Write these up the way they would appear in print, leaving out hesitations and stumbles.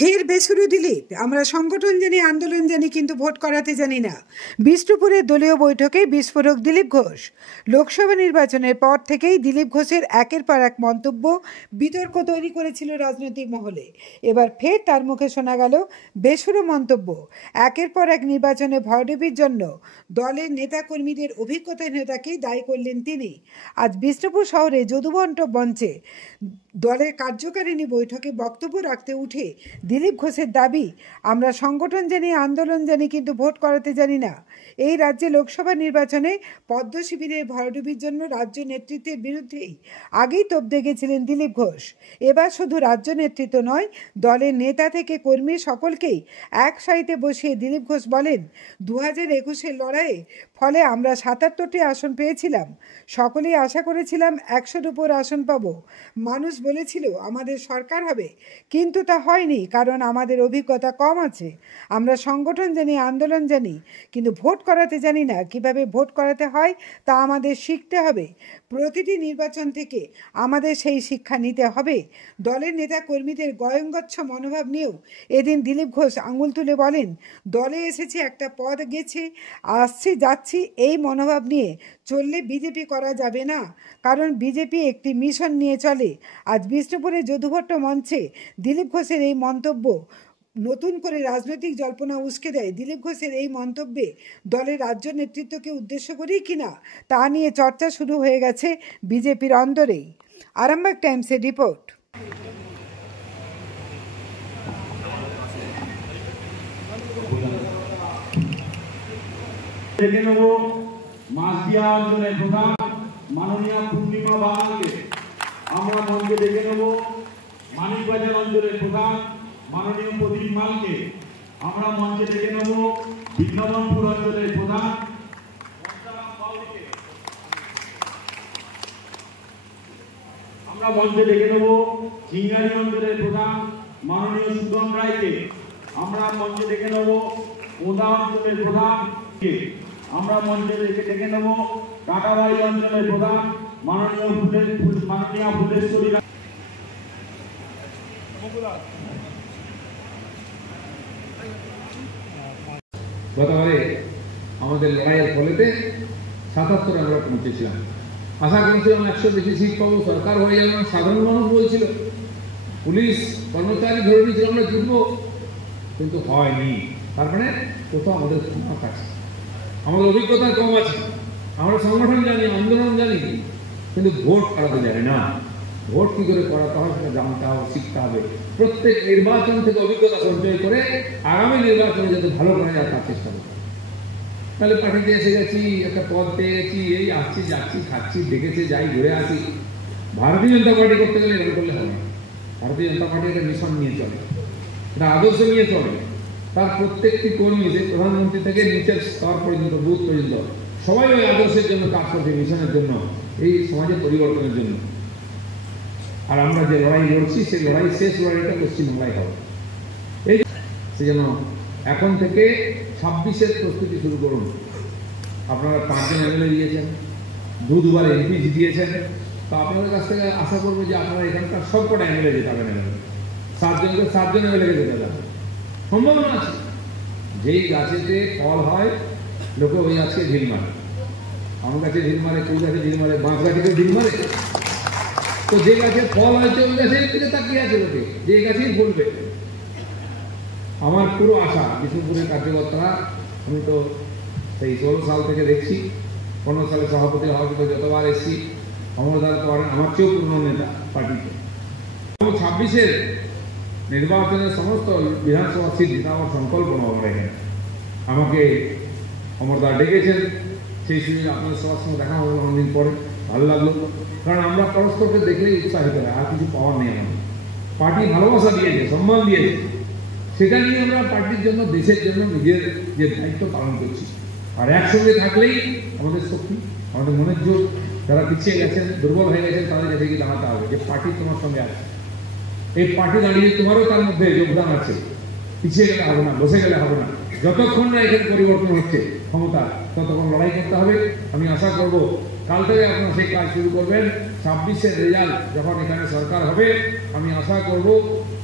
ফের বেসুরু দিলীপ, আমরা সংগঠন জানি, আন্দোলন জানি, কিন্তু ভোট করাতে জানি না। বিষ্ণুপুরের দলীয় বৈঠকে বিস্ফোরক দিলীপ ঘোষ। লোকসভা নির্বাচনের পর থেকেই দিলীপ ঘোষের একের পর এক মন্তব্য বিতর্ক তৈরি করেছিল রাজনৈতিক মহলে। এবার ফের তার মুখে শোনা গেল বেসুরো মন্তব্য। একের পর এক নির্বাচনে ভয়ডুবির জন্য দলের নেতাকর্মীদের অভিজ্ঞতাহীনতাকেই দায়ী করলেন তিনি। আজ বিষ্ণুপুর শহরে যদুবন্ট মঞ্চে দলের কার্যকারিণী বৈঠকে বক্তব্য রাখতে উঠে দিলীপ ঘোষের দাবি, আমরা সংগঠন জানি, আন্দোলন জানি, কিন্তু ভোট করাতে জানি না। এই রাজ্যে লোকসভা নির্বাচনে পদ্ম শিবিরের ভরাডুবির জন্য রাজ্য নেতৃত্বের বিরুদ্ধেই আগেই তোপ দেখেছিলেন দিলীপ ঘোষ। এবার শুধু রাজ্য নেতৃত্ব নয়, দলের নেতা থেকে কর্মী সকলকেই এক সারিতে বসিয়ে দিলীপ ঘোষ বলেন, 2021-এর লড়াইয়ে ফলে আমরা 77টি আসন পেয়েছিলাম। সকলেই আশা করেছিলাম 100-র উপর আসন পাব। মানুষ বলেছিল আমাদের সরকার হবে, কিন্তু তা হয়নি, কারণ আমাদের অভিজ্ঞতা কম আছে। আমরা সংগঠন জানি, আন্দোলন জানি, কিন্তু ভোট করাতে জানি না। কিভাবে ভোট করাতে হয় তা আমাদের শিখতে হবে। প্রতিটি নির্বাচন থেকে আমাদের সেই শিক্ষা নিতে হবে। দলের নেতা কর্মীদের গয়ঙ্গচ্ছ মনোভাব নিয়েও এদিন দিলীপ ঘোষ আঙুল তুলে বলেন, দলে এসেছে, একটা পদ গেছে, আসছি যাচ্ছি, এই মনোভাব নিয়ে চললে বিজেপি করা যাবে না, কারণ বিজেপি একটি মিশন নিয়ে চলে। আজ বিষ্ণুপুরে যদুভট্ট মঞ্চে দিলীপ ঘোষের এই মন্তব্য নতুন করে রাজনৈতিক জল্পনা উস্কে দেয়। দিলীপ ঘোষের এই মন্তব্যে দলের রাজ্য নেতৃত্বকে উদ্দেশ্য করেই কিনা তা নিয়ে চর্চা শুরু হয়ে গেছে বিজেপির অন্দরেই। আরামবাগ টাইমসের রিপোর্ট। দেখে নেব মাসদিয়া অঞ্চলের প্রধান মাননীয় পূর্ণিমা বাগানকে। আমরা মঞ্চে দেখে নেব মানিকবাজার অঞ্চলের প্রধান মাননীয় প্রদীপ মালকে। আমরা মঞ্চে দেখে নেব বৃন্দাবনপুর অঞ্চলের প্রধান আমরা মঞ্চে দেখে নেব চিঙ্গারি অঞ্চলের প্রধান মাননীয় সুদন রায়কে। আমরা মঞ্চে দেখে নেব ওদা অঞ্চলের প্রধান কে। আমরা মঞ্চে দেখে নেব কাটাবাড়ি অঞ্চলের প্রধান মাননীয় ফুলেশ্বরী। গতবারে আমাদের লড়াইয়ের ফলেতে 77 আমরা পৌঁছেছিলাম। আশা করেছিলাম 100 বেশি সিট পাবো, সরকার হয়ে যাবে। সাধারণ মানুষ বলছিল, পুলিশ কর্মচারী ধরে নিয়েছিল আমরা জিতবো, কিন্তু হয়নি। তার মানে কোথাও আমাদের ফাঁক আছে, আমাদের অভিজ্ঞতা কম আছে। আমরা সংগঠন জানি, আন্দোলন জানি, কিন্তু ভোট করাতে জানি না। ভোট কী করে করাতে হয় সেটা জানতে হবে, শিখতে হবে। প্রত্যেক নির্বাচন থেকে অভিজ্ঞতা সঞ্চয় করে আগামী নির্বাচনে যাতে ভালো করা যায় তার চেষ্টা করতে। তাহলে পার্টিতে এসে গেছি, একটা পদ পেয়ে গেছি, এই আসছি যাচ্ছি খাচ্ছি, দেখেছি যাই ঘুরে আসি। ভারতীয় জনতা পার্টি করতে গেলে এরকম করলে হবে। ভারতীয় জনতা পার্টি একটা মিশন নিয়ে চলে, এটা আদর্শ নিয়ে চলে। তার প্রত্যেকটি কর্মী, যে প্রধানমন্ত্রী থেকে নিচের স্তর পর্যন্ত, বুথ পর্যন্ত, সবাই ওই আদর্শের জন্য কাজ করছে, মিশনের জন্য, এই সমাজের পরিবর্তনের জন্য। আর আমরা যে লড়াই লড়ছি, সেই লড়াই শেষ লড়াইটা পশ্চিমবাংলায় হবে। এই সে যেন এখন থেকে 26-এর প্রস্তুতি শুরু করুন। আপনারা 5 জন এমএলএ দিয়েছেন, 2 এমপি জিতিয়েছেন, তো আপনাদের কাছ থেকে আশা করবো যে আপনারা এখানকার সবকটা এমএলএ জেতাবেন। 7 জনকে 7 জন এমএলএ যেতে যাবে, সম্ভাবনা আছে। যেই গাছেতে ফল হয় লোকে ওই গাছকে ঢিল মারে, আম গাছে ঢিল মারে, কুল গাছে ঢিল মারে, বাঁশ গাছে ঢিল মারে। তো যে গাছে ফল হয়েছে ওই গাছের দিকে তাকিয়ে আছে লোকে, যে গাছেই ফলবে। আমার পুরো আশা, বিষ্ণুপুরের কার্যকর্তারা, আমি তো সেই 16 সাল থেকে দেখছি, 15 সালে সভাপতি হওয়ার পর যতবার এসেছি, অমরদার পর আমার চেয়েও পুরনো নেতা পার্টিতে। 26-এর নির্বাচনের সমস্ত বিধানসভা সিট জেতাবার সংকল্প নেওয়া এখানে আমাকে অমরদা ডেকেছেন। সেই সুযোগে আপনাদের সবার সঙ্গে দেখা হলো অনেকদিন পরে, ভালো লাগলো। কারণ আমরা পরস্পরকে দেখলেই উৎসাহিত হয়, আর কিছু পাওয়ার নেই। আমাদের পার্টি ভালোবাসা দিয়েছে, সম্মান দিয়েছে, সেটা নিয়ে আমরা পার্টির জন্য, দেশের জন্য নিজের যে দায়িত্ব পালন করছি। আর একসঙ্গে থাকলেই আমাদের শক্তি, আমাদের মনের জোর। যারা পিছিয়ে গেছেন, দুর্বল হয়ে গেছেন, তাদের কাছে গিয়ে দাঁড়াতে হবে যে পার্টি তোমার সঙ্গে আছে। এই পার্টি দাঁড়িয়ে তোমারও তার মধ্যে যোগদান আছে। পিছিয়ে গেলে হবে না, বসে গেলে হবে না। যতক্ষণ না এখানে পরিবর্তন হচ্ছে ক্ষমতা, ততক্ষণ লড়াই করতে হবে। আমি আশা করব কাল থেকে আপনারা সেই কাজ শুরু করবেন। 26-এর রেজাল্ট যখন এখানে সরকার হবে, আমি আশা করব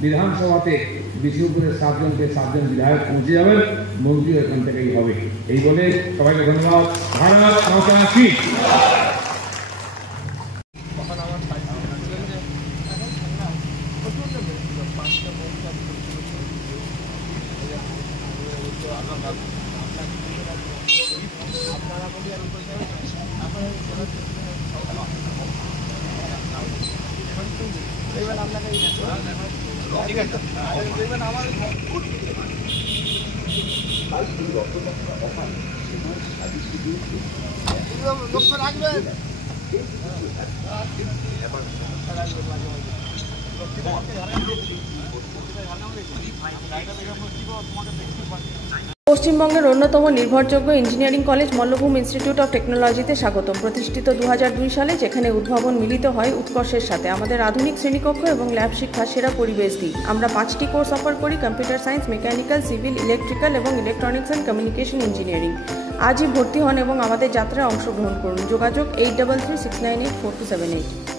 বিধানসভাতে বিষ্ণুপুরের 7 জনকে 7 জন বিধায়ক পৌঁছে যাবেন, মন্ত্রী এখান থেকেই হবে। এই বলে সবাইকে ধন্যবাদ। ভারত মাতা কি পশ্চিমবঙ্গের অন্যতম নির্ভরযোগ্য engineering college Mallabhum institute of টেকনোলজিতে স্বাগতম। প্রতিষ্ঠিত 2002 সালে, যেখানে উদ্ভাবন মিলিত হয় উৎকর্ষের সাথে। আমাদের আধুনিক শ্রেণীকক্ষ এবং ল্যাব শিক্ষা সেরা পরিবেশ দিই। আমরা 5টি কোর্স অফার করি: computer science, mechanical, civil, electrical এবং ইলেকট্রনিক্স অ্যান্ড কমিউনিকেশন ইঞ্জিনিয়ারিং। আজই ভর্তি হন এবং আমাদের যাত্রায় অংশগ্রহণ করুন। যোগাযোগ 8336984278।